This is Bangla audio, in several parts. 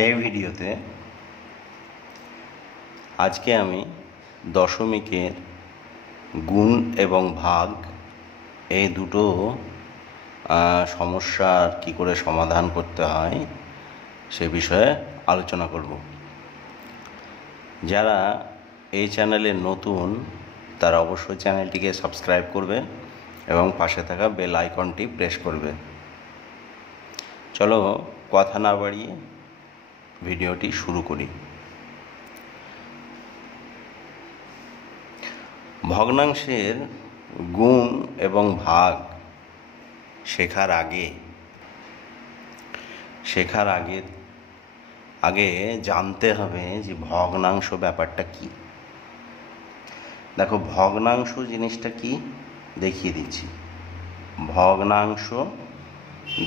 এই ভিডিওতে আজকে আমি দশমিকের গুণ এবং ভাগ এই দুটো সমস্যার কি করে সমাধান করতে হয় সে বিষয়ে আলোচনা করব। যারা এই চ্যানেলে নতুন তারা অবশ্যই চ্যানেলটিকে সাবস্ক্রাইব করবে এবং পাশে থাকা বেল আইকনটি প্রেস করবে। চলো কথা না বাড়িয়ে ভিডিওটি শুরু করি। ভগ্নাংশের গুণ এবং ভাগ শেখার আগে জানতে হবে যে ভগ্নাংশ ব্যাপারটা কি। দেখো, ভগ্নাংশ জিনিসটা কি দেখিয়ে দিচ্ছি। ভগ্নাংশ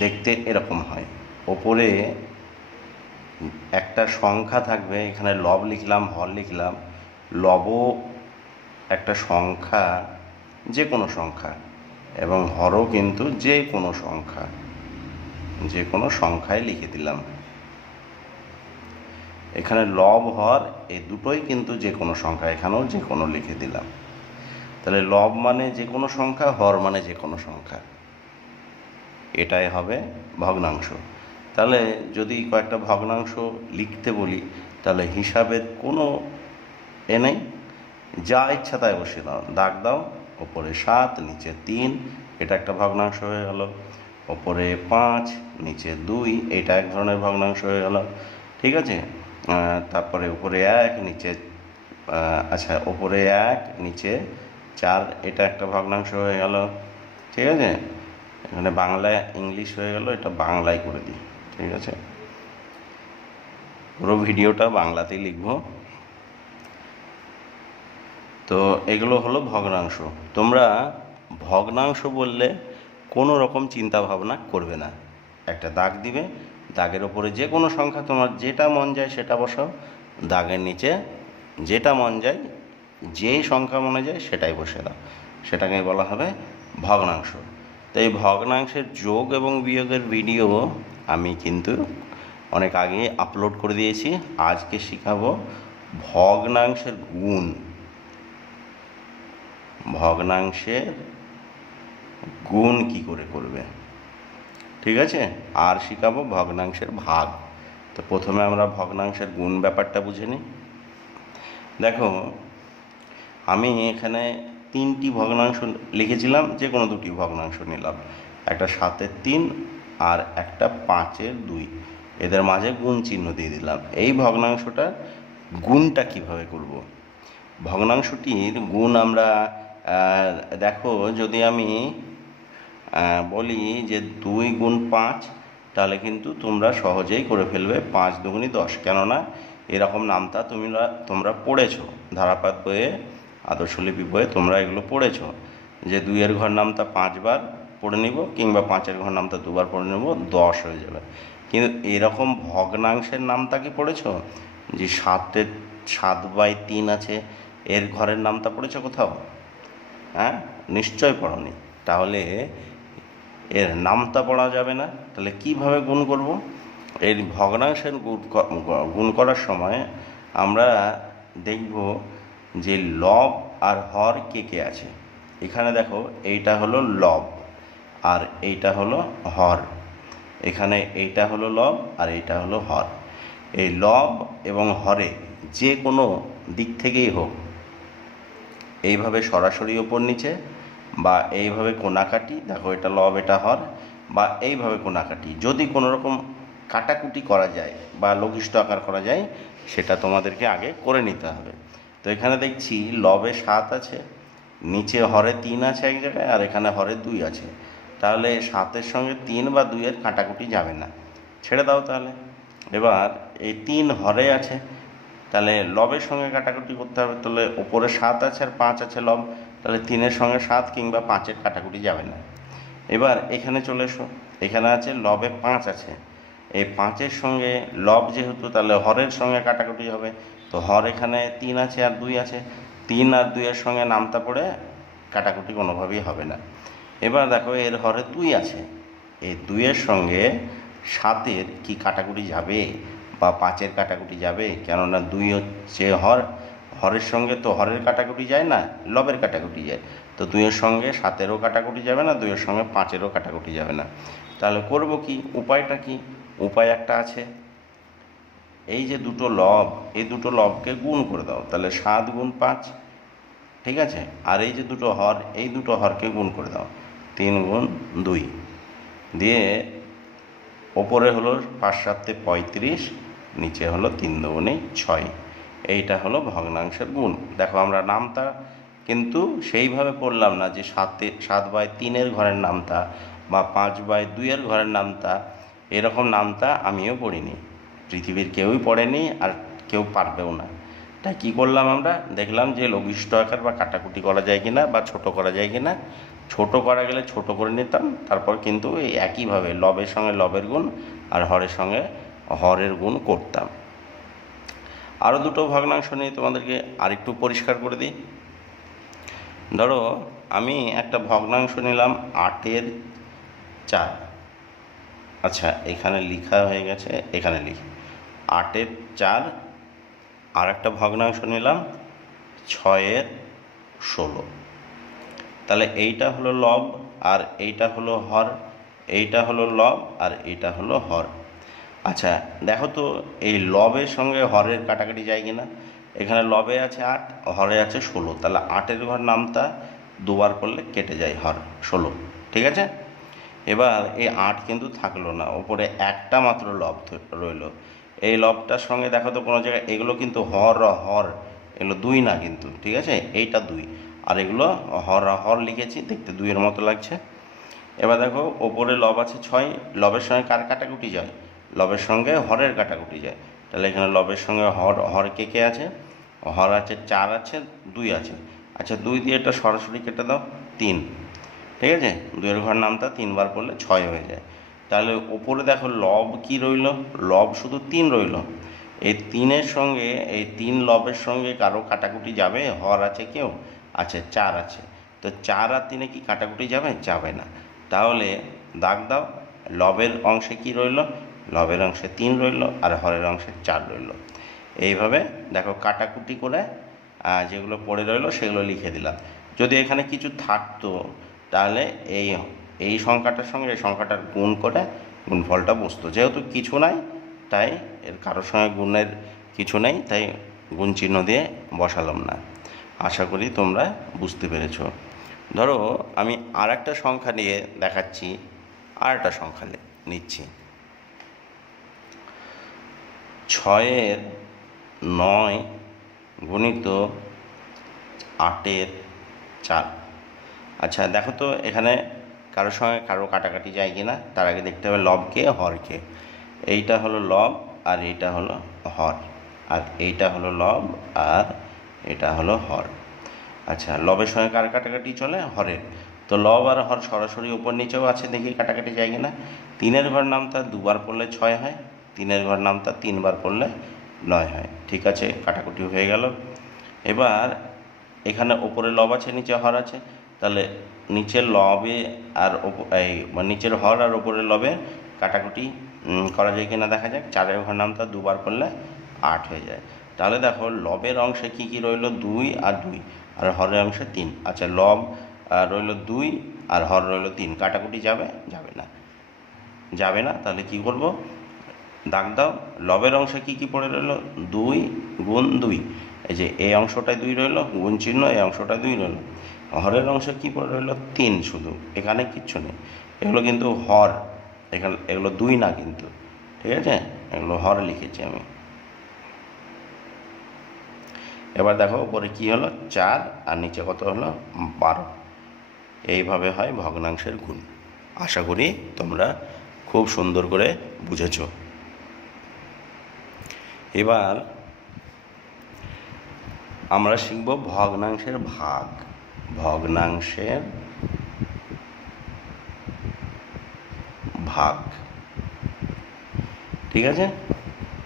দেখতে এরকম হয়। ওপরে একটা সংখ্যা থাকবে, এখানে লব লিখলাম, হর লিখলাম। লবও একটা সংখ্যা, যে কোনো সংখ্যা, এবং হরও কিন্তু যে কোনো সংখ্যায় লিখে দিলাম। এখানে লব হর এই দুটোই কিন্তু যে কোনো সংখ্যা, এখানেও যে কোনো লিখে দিলাম। তাহলে লব মানে যে কোনো সংখ্যা, হর মানে যে কোনো সংখ্যা, এটাই হবে ভগ্নাংশ। তাহলে যদি কয়েকটা ভগ্নাংশ লিখতে বলি তাহলে হিসাবের কোনো নেই, যা ইচ্ছা তাই বসিয়ে দাও, দাগ দাও। ওপরে 7 নিচে 3, এটা একটা ভগ্নাংশ হয়ে গেল। ওপরে 5 নিচে 2, এটা এক ধরনের ভগ্নাংশ হয়ে গেল। ঠিক আছে। তারপরে উপরে 1 নিচে ওপরে 1 নিচে 4, এটা একটা ভগ্নাংশ হয়ে গেল। ঠিক আছে। এখানে বাংলায় ইংলিশ হয়ে গেল, এটা বাংলায় করে দিই। ঠিক আছে, পুরো ভিডিওটা বাংলাতেই লিখব। তো এগুলো হলো ভগ্নাংশ। তোমরা ভগ্নাংশ বললে কোনো রকম চিন্তা ভাবনা করবে না, একটা দাগ দিবে, দাগের ওপরে যে কোনো সংখ্যা তোমার যেটা মন যায় সেটা বসাও, দাগের নিচে যেটা মন যায়, যেই সংখ্যা মনে যায় সেটাই বসে দাও, সেটাকে বলা হবে ভগ্নাংশ। তো এই ভগ্নাংশের যোগ এবং বিয়োগের ভিডিও আমি কিন্তু অনেক আগে আপলোড করে দিয়েছি। আজকে শেখাবো ভগ্নাংশের গুণ, ভগ্নাংশের গুণ কি করে করবে। ঠিক আছে। আর শেখাবো ভগ্নাংশের ভাগ। তো প্রথমে আমরা ভগ্নাংশের গুণ ব্যাপারটা বুঝে নিই। দেখো, আমি এখানে 3টি ভগ্নাংশ লিখেছিলাম, যে কোনো দুটি ভগ্নাংশ নিলাম, একটা 7-এর 3 আর একটা 5-এর 2, এদের মাঝে গুণ চিহ্ন দিয়ে দিলাম। এই ভগ্নাংশটার গুণটা কিভাবে করব। ভগ্নাংশটির গুণ আমরা দেখো, যদি আমি বলি যে 2 গুণ 5, তাহলে কিন্তু তোমরা সহজেই করে ফেলবে 5 দুগুণী 10। কেননা এরকম নামতা তোমরা পড়েছো ধারাপাত বইয়ে, আদর্শলিপি বইয়ে তোমরা এগুলো পড়েছো, যে 2-এর ঘর নামতা 5 বার পড়ে নিব, কিংবা 5-এর ঘর নামতা 2 বার পড়ে নেব, 10 হয়ে যাবে। কিন্তু এরকম ভগ্নাংশের নামতা কি পড়েছো, যে 7/3 আছে, এর ঘরের নামতা পড়েছো কোথাও? হ্যাঁ, নিশ্চয় পড়োনি। তাহলে এর নামতা পড়া যাবে না। তাহলে কিভাবে গুণ করব? এর ভগ্নাংশের গুণ করার সময় আমরা দেখব যে লব আর হর কে কে আছে। এখানে দেখো, এইটা হলো লব আর এইটা হলো হর। এখানে এইটা হলো লব আর এইটা হলো হর। এই লব এবং হরে যে কোনো দিক থেকেই হোক, এইভাবে সরাসরি ওপর নিচে, বা এইভাবে কোণাকাটি, দেখো এটা লব এটা হর, বা এইভাবে কোণাকাটি, যদি কোনো রকম কাটাকুটি করা যায় বা লঘিষ্ঠ আকার করা যায়, সেটা তোমাদেরকে আগে করে নিতে হবে। তো এখানে দেখছি লবে 7 আছে, নিচে হরে 3 আছে এক জায়গায়, আর এখানে হরে 2 আছে। তাহলে 7-এর সঙ্গে 3 বা 2-এর কাটাকুটি যাবে না, ছেড়ে দাও। তাহলে এবার এই 3 হরে আছে, তাহলে লবের সঙ্গে কাটাকুটি করতে হবে। তাহলে ওপরে 7 আছে আর 5 আছে লব, তাহলে 3-এর সঙ্গে 7 কিংবা 5-এর কাটাকুটি যাবে না। এবার এখানে চলে এসো, এখানে আছে লবে 5 আছে, এই 5-এর সঙ্গে লব যেহেতু, তাহলে হরের সঙ্গে কাটাকুটি হবে। তো হর এখানে 3 আছে আর 2 আছে, 3 আর 2-এর সঙ্গে নামতা পড়ে কাটাকুটি কোনোভাবেই হবে না। এবার দেখো, এর হরে 2 আছে, এই 2-এর সঙ্গে 7-এর কি কাটাকুটি যাবে? বা 5-এর কাটাকুটি যাবে? কেননা 2 হচ্ছে হর, হরের সঙ্গে তো হরের কাটাকুটি যায় না, লবের কাটাকুটি যায়। তো 2-এর সঙ্গে 7-এরও কাটাকুটি যাবে না, 2-এর সঙ্গে 5-এরও কাটাকুটি যাবে না। তাহলে করব কি? উপায়টা কি? উপায় একটা আছে, এই যে দুটো লব, এই দুটো লবকে গুণ করে দাও, তাহলে 7 গুণ 5, ঠিক আছে। আর এই যে দুটো হর, এই দুটো হরকে গুণ করে দাও, 3 গুণ 2, দিয়ে ওপরে হলো 5 7 35, নিচে হলো 3 দুগুণে 6। এইটা হলো ভগ্নাংশের গুণ। দেখো আমরা নামতা কিন্তু সেইভাবে পড়লাম না যে 7/3 ঘরের নামতা বা 5/2 ঘরের নামতা, এরকম নামতা আমিও পড়িনি, পৃথিবীর কেউই পড়েনি, আর কেউ পারবেও না। তাই কী করলাম আমরা? দেখলাম যে লঘিষ্ঠ আকার বা কাটাকুটি করা যায় কি না, বা ছোট করা যায় কি না। ছোট করা গেলে ছোট করে নিতাম, তারপর কিন্তু এই একইভাবে লবের সঙ্গে লবের গুণ আর হরের সঙ্গে হরের গুণ করতাম। আরও দুটো ভগ্নাংশ নিয়ে তোমাদেরকে আরেকটু পরিষ্কার করে দিই। ধরো আমি একটা ভগ্নাংশ নিলাম 8-এর 4। আচ্ছা, এখানে লেখা হয়ে গেছে, এখানে লিখি 8-এর 4। আর একটা ভগ্নাংশ নিলাম 6-এর 16। তাহলে এইটা হলো লব আর এইটা হলো হর, এইটা হলো লব আর এইটা হলো হর। আচ্ছা দেখো তো, এই লবের সঙ্গে হরের কাটাকাটি যায় কি না? এখানে লবে আছে 8, হরে আছে 16, তাহলে 8-এর ঘর নামতা দুবার করলে কেটে যায় হর 16, ঠিক আছে। এবার এই 8 কিন্তু থাকলো না, ওপরে একটা মাত্র লব রইল। এই লবটার সঙ্গে দেখো তো কোনো জায়গায়, এগুলো কিন্তু হর হর, এগুলো 2 না কিন্তু, ঠিক আছে, এইটা 2, আর এগুলো হর হর লিখেছি, দেখতে 2-এর মতো লাগছে। এবার দেখো ওপরে লব আছে 6, লবের সঙ্গে কার কাটাকুটি যায়? লবের সঙ্গে হরের কাটাকুটি যায়। তাহলে এখানে লবের সঙ্গে হর কে কে আছে? হর আছে 4 আছে, 2 আছে। আচ্ছা 2 দিয়ে এটা সরাসরি কেটে দাও, 3, ঠিক আছে। 2-এর ঘর নামতা 3 বার করলে 6 হয়ে যায়। তাহলে ওপরে দেখো লব কি রইল? লব শুধু 3 রইল। এই 3-এর সঙ্গে, এই 3 লবের সঙ্গে কারো কাটাকুটি যাবে? হর আছে কেউ? আচ্ছা 4 আছে। তো 4 আর 3-এ কি কাটাকুটি যাবে? যাবে না। তাহলে দাগ দাও, লবের অংশে কি রইল? লবের অংশে 3 রইল আর হরের অংশে 4 রইল। এইভাবে দেখো কাটাকুটি করে যেগুলো পড়ে রইল সেগুলো লিখে দিলাম। যদি এখানে কিছু থাকতো তাহলে এই সংখ্যাটার সঙ্গে এই সংখ্যাটার গুণ করে গুণফলটা বসতো। যেহেতু কিছু নাই, তাই এর কারোর সঙ্গে গুণের কিছু নেই, তাই গুণ চিহ্ন দিয়ে বসালাম না। আশা করি তোমরা বুঝতে পেরেছ। ধরো আমি আর একটা সংখ্যা নিয়ে দেখাচ্ছি, আর একটা সংখ্যা নিচ্ছি। 6-এর 9 গুণিত 8-এর 4। আচ্ছা দেখো তো এখানে কারোর সঙ্গে কারো কাটাকাটি যায় কি না, তার আগে দেখতে হবে লবকে হরকে। এইটা হলো লব আর এইটা হলো হর, আর এইটা হলো লব আর এটা হলো হর। আচ্ছা লবের সঙ্গে কার কাটাকাটি চলে? হরের। তো লব আর হর সরাসরি উপর নিচেও আছে, দেখি কাটাকাটি যায় কি না। 3-এর ঘর নামতা 2 বার পড়লে 6 হয়, 3-এর ঘর নামতা 3 বার পড়লে 9 হয়, ঠিক আছে, কাটাকুটি হয়ে গেল। এবার এখানে ওপরে লব আছে, নিচে হর আছে, তাহলে নিচের লবে আর নিচের হর আর ওপরের লবে কাটাকুটি করা যায় কিনা দেখা যাক। 4-এর ঘর নামতা 2 বার করলে 8 হয়ে যায়। তাহলে দেখো লবের অংশে কি কি রইল? 2 আর 2, আর হরের অংশে 3। আচ্ছা লব রইল 2 আর হর রইল 3, কাটাকুটি যাবে? যাবে না, যাবে না। তাহলে কি করব? দাগ দাও, লবের অংশে কি কি পড়ে রইল? 2 গুণ 2, এই যে এই অংশটায় 2 রইল, গুণ চিহ্ন, এই অংশটায় 2 রইল। হরের অংশে কী পড়ে রইল? 3 শুধু, এখানে কিচ্ছু নেই। এগুলো কিন্তু হর, এখানে এগুলো 2 না কিন্তু, ঠিক আছে, এগুলো হর লিখেছি আমি। এবার দেখো উপরে কী হলো? 4 আর নিচে কত হলো? 12। এইভাবে হয় ভগ্নাংশের গুণ। আশা করি তোমরা খুব সুন্দর করে বুঝেছ। এবার আমরা শিখব ভগ্নাংশের ভাগ। ভগ্নাংশের ভাগ, ঠিক আছে।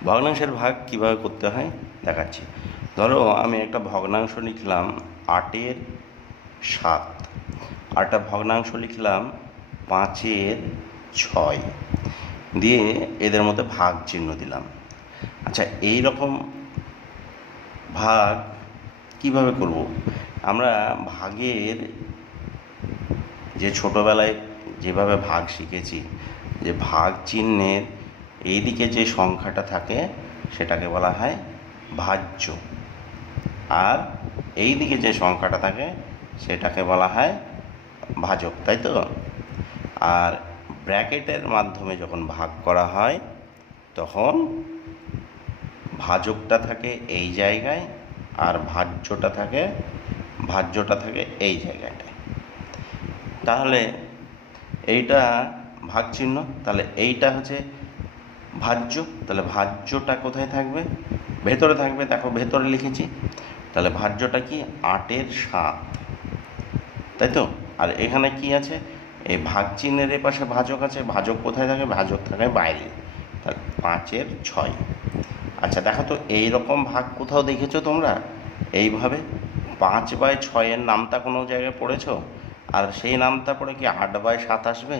ভগ্নাংশের ভাগ কিভাবে করতে হয় দেখাচ্ছি। ধরো আমি একটা ভগ্নাংশ লিখলাম 8-এর 7, আর একটা ভগ্নাংশ লিখলাম 5-এর 6, দিয়ে এদের মধ্যে ভাগ চিহ্ন দিলাম। আচ্ছা, এই রকম ভাগ কিভাবে করব? আমরা ভাগের যে ছোটোবেলায় যেভাবে ভাগ শিখেছি, যে ভাগ চিহ্নের এইদিকে যে সংখ্যাটা থাকে সেটাকে বলা হয় ভাজ্য, আর এই দিকে যে সংখ্যাটা থাকে সেটাকে বলা হয় ভাজক, তাই তো? আর ব্র্যাকেটের মাধ্যমে যখন ভাগ করা হয় তখন ভাজকটা থাকে এই জায়গায় আর ভাজ্যটা থাকে এই জায়গাটায়। তাহলে এইটা ভাগ চিহ্ন, তাহলে এইটা হচ্ছে ভাজ্য, তাহলে ভাজ্যটা কোথায় থাকবে? ভেতরে থাকবে। দেখো ভেতরে লিখেছি, তাহলে ভাজ্যটা কি 8-এর 7, তাই তো? আর এখানে কি আছে? এই ভাগ চিহ্নের এ পাশে ভাজক আছে, ভাজক কোথায় থাকে? ভাজক থাকে বাইরে, তাহলে 5-এর 6। আচ্ছা দেখো তো, এইরকম ভাগ কোথাও দেখেছো তোমরা? এইভাবে 5/6 নামতা কোনো জায়গায় পড়েছো? আর সেই নামতা পড়ে কি 8/7 আসবে?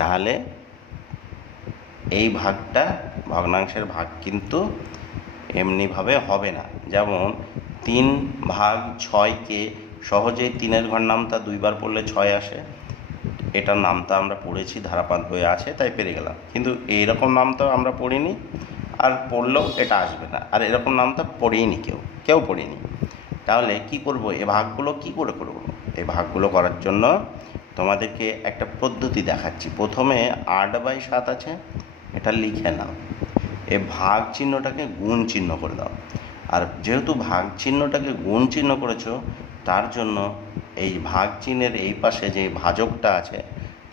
তাহলে এই ভাগটা, ভগ্নাংশের ভাগ কিন্তু এমনিভাবে হবে না। যেমন 3/6কে সহজেই 3-এর ঘর নামতা 2বার পড়লে 6 আসে, এটার নামতা আমরা পড়েছি, ধারাপাত বইয়ে আছে, তাই পেরে গেলাম। কিন্তু এইরকম নামতা আমরা পড়িনি, আর পড়লেও এটা আসবে না। আর এরকম নামতা পড়েইনি, কেউ পড়িনি। তাহলে কি করব? এই ভাগগুলো কি করে করব? এই ভাগগুলো করার জন্য তোমাদেরকে একটা পদ্ধতি দেখাচ্ছি। প্রথমে 8/7 আছে, এটা লিখে নাও। এই ভাগ চিহ্নটাকে গুণ চিহ্ন করে দাও। আর যেহেতু ভাগ চিহ্নটাকে গুণ চিহ্ন করেছো, তার জন্য এই ভাগ চিহ্নের এই পাশে যে ভাজকটা আছে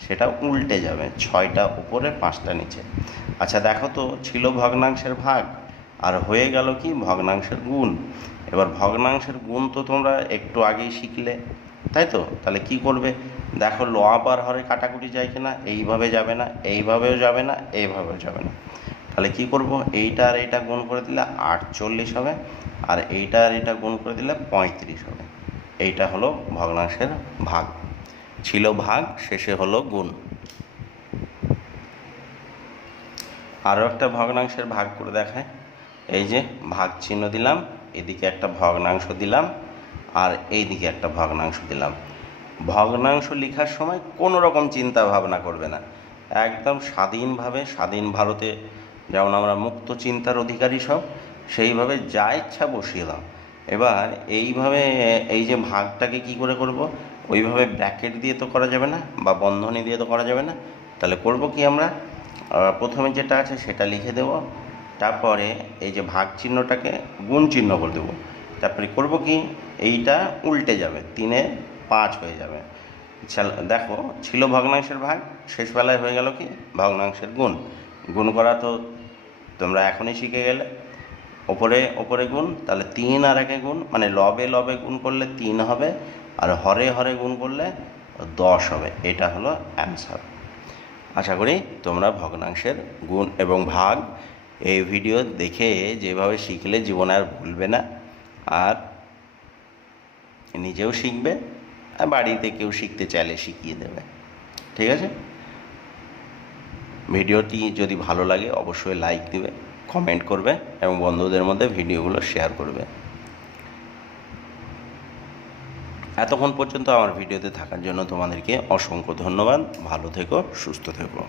সেটা উল্টে যাবে, 6টা উপরে 5টা নিচে। আচ্ছা দেখো তো, ছিল ভগ্নাংশের ভাগ আর হয়ে গেল কি ভগ্নাংশের গুণ। এবার ভগ্নাংশের গুণ তো তোমরা একটু আগেই শিখলে, তাই তো? তাহলে কি করবে? দেখো ল আর হরে কাটাকুটি যায় কিনা? এইভাবে যাবে না, এইভাবেও যাবে না, এইভাবেও যাবে না। তাহলে কি করব? এইটা আর এইটা গুণ করে দিলে 48 হবে, আর এইটা আর এটা গুণ করে দিলে 35 হবে। এইটা হলো ভগ্নাংশের ভাগ। ছিল ভাগ, শেষে হলো গুণ। আরও একটা ভগ্নাংশের ভাগ করে দেখায়। এই যে ভাগ চিহ্ন দিলাম, এদিকে একটা ভগ্নাংশ দিলাম, আর এইদিকে একটা ভগ্নাংশ দিলাম। ভগ্নাংশ লেখার সময় কোনো রকম চিন্তা ভাবনা করবে না, একদম স্বাধীনভাবে, স্বাধীন ভারতে যেমন আমরা মুক্ত চিন্তার অধিকারী সব, সেইভাবে যা ইচ্ছা বসিয়ে দাও। এবার এইভাবে এই যে ভাগটাকে কি করে করব? ওইভাবে ব্র্যাকেট দিয়ে তো করা যাবে না, বা বন্ধনী দিয়ে তো করা যাবে না। তাহলে করব কি আমরা? প্রথমে যেটা আছে সেটা লিখে দেব, তারপরে এই যে ভাগ চিহ্নটাকে গুণ চিহ্ন করে দেবো। তারপরে করব কি? এইটা উল্টে যাবে, 3-এ 5 হয়ে যাবে। দেখো, ছিল ভগ্নাংশের ভাগ, শেষবেলায় হয়ে গেল কি ভগ্নাংশের গুণ। গুণ করা তো তোমরা এখনই শিখে গেলে। ওপরে গুণ, তাহলে 3 আর 1-এ গুণ, মানে লবে গুণ করলে 3 হবে, আর হরে গুণ করলে 10 হবে। এটা হলো অ্যান্সার। আশা করি তোমরা ভগ্নাংশের গুণ এবং ভাগ এই ভিডিও দেখে যেভাবে শিখলে জীবনে আর ভুলবে না, আর নিজেও শিখবে, আর বাড়িতে কেউ শিখতে চাইলে শিখিয়ে দেবে। ঠিক আছে? ভিডিওটি যদি ভালো লাগে অবশ্যই লাইক দিবে, কমেন্ট করবে এবং বন্ধুদের মধ্যে ভিডিওগুলো শেয়ার করবে। এতক্ষণ পর্যন্ত আমার ভিডিওতে থাকার জন্য তোমাদেরকে অসংখ্য ধন্যবাদ। ভালো থেকো, সুস্থ থেকো।